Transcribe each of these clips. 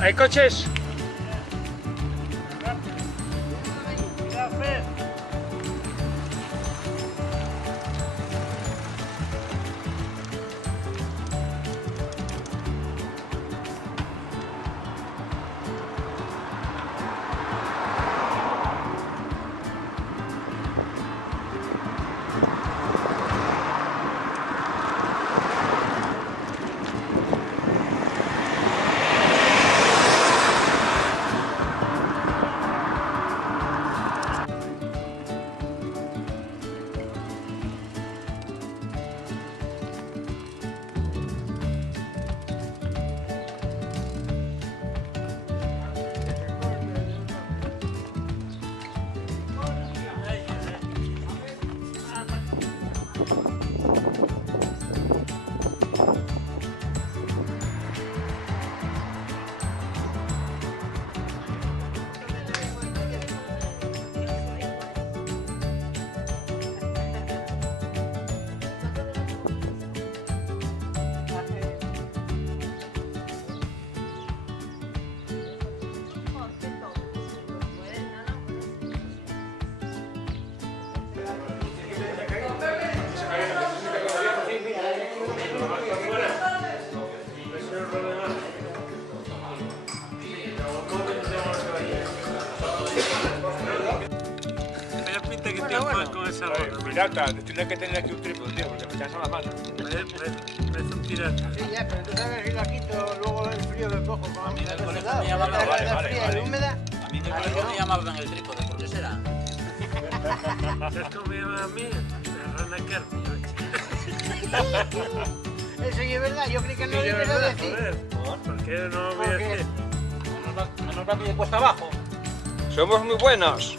¿Hay coches? Pirata, tienes que tener aquí un trípode, tío, porque me cansa la mano. Parece un pirata. Sí, ya, pero tú sabes si la quito, luego el frío del cojo. A mí del colegio me llamaban vale. húmeda. A mí del colegio me llamaban el trípode, ¿por qué será? ¿Sabes cómo me llaman a mí? La rana Kermi. Eso sí es verdad, yo creí que no lo ibas a decir. ¿Por qué no lo voy a decir? Menos rápido cuesta abajo. Somos muy buenos.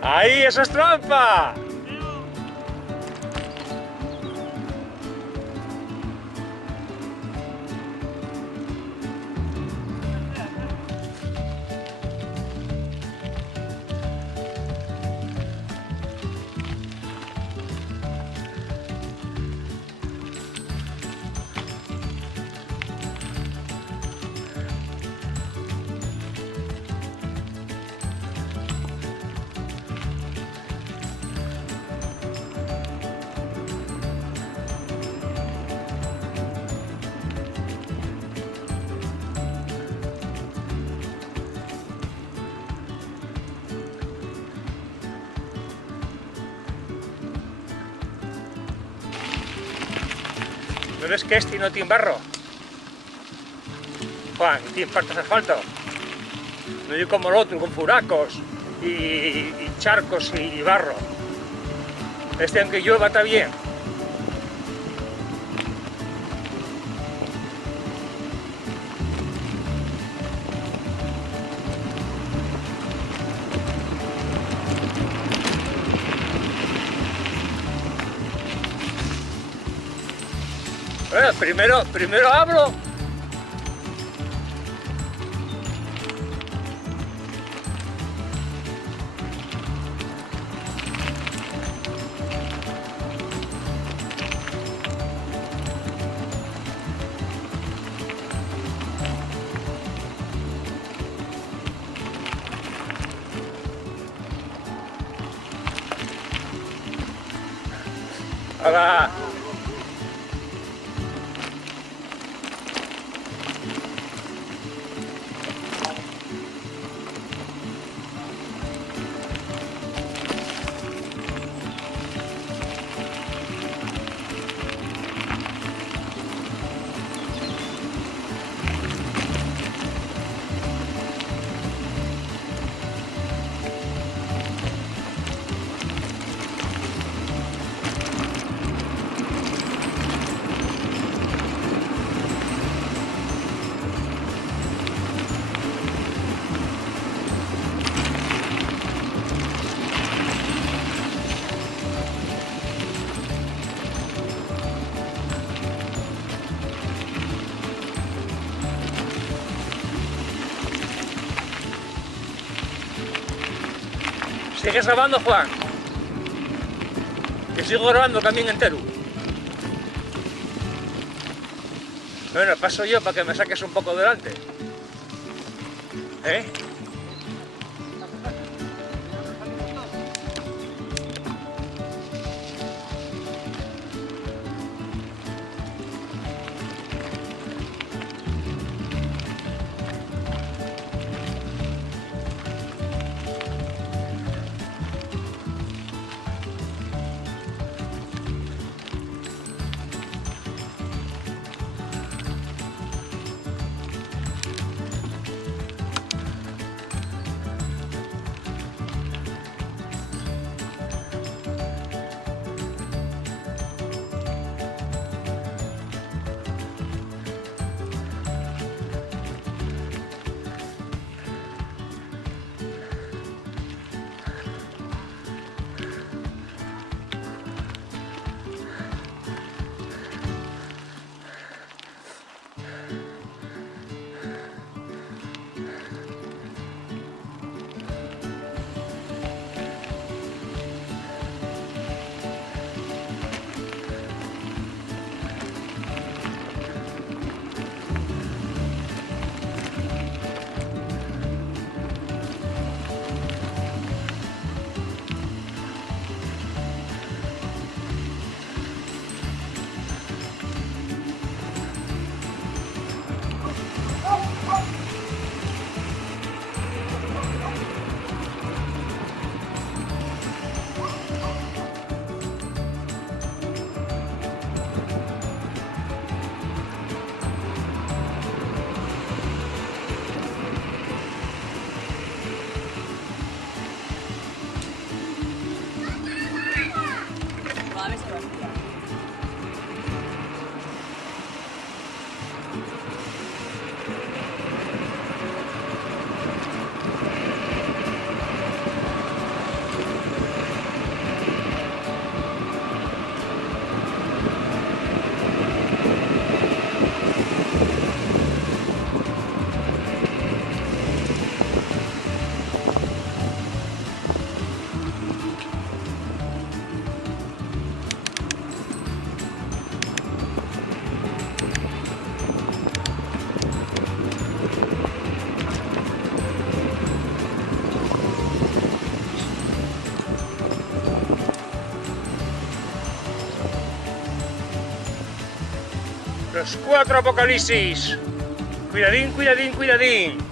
¡Ahí! ¡Eso es trampa! ¿No ves que este no tiene barro? Juan, tiene partes de asfalto. No yo como el otro, con furacos y charcos y barro. Este aunque llueva está bien. Bueno, primero hablo. Hola. ¿Sigues grabando, Juan? Que sigo grabando también entero. Bueno, paso yo para que me saques un poco delante. ¿Eh? Los 4 apocalipsis. Cuidadín, cuidadín, cuidadín.